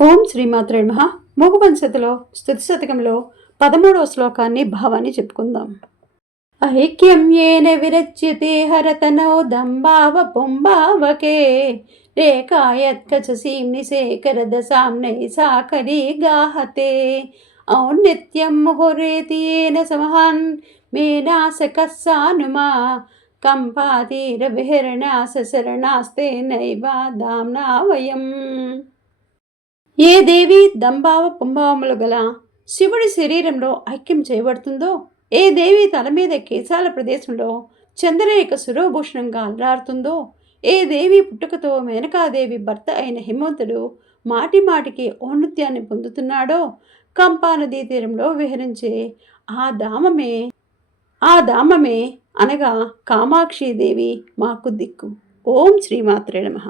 ఓం శ్రీమాత్రే నమః. మూగపంచతిలో స్తుతి శతకంలో 13వ శ్లోకాన్ని భావాన్ని చెప్పుకుందాం. ఐక్యమ్యేన విరచ్యతే హరతనో దంబావ పుంబావకే రేఖాయత్కచసీం నిశేఖరదశాం నైసాకరీ గాహతే ఔన్నిత్యం ముహురేతియేన సమహాన్ మేనాసకస్సానుమా కంపాతీర విహరణాస శరణాస్తే నైవా దామ్నా వయం. ఏ దేవి దంభావ పుంభావములు గల శివుడి శరీరంలో ఐక్యం చేయబడుతుందో, ఏ దేవి తల మీద కేశాల ప్రదేశంలో చంద్రరేఖ శిరోభూషణంగా అల్లాడుతుందో, ఏ దేవి పుట్టుకతో మేనకాదేవి భర్త అయిన హిమవంతుడు మాటి మాటికి ఔన్నత్యాన్ని పొందుతున్నాడో, కంపా నదీ తీరంలో విహరించే ఆ ధామమే అనగా కామాక్షి దేవి మాకు దిక్కు. ఓం శ్రీమాత్రే నమః.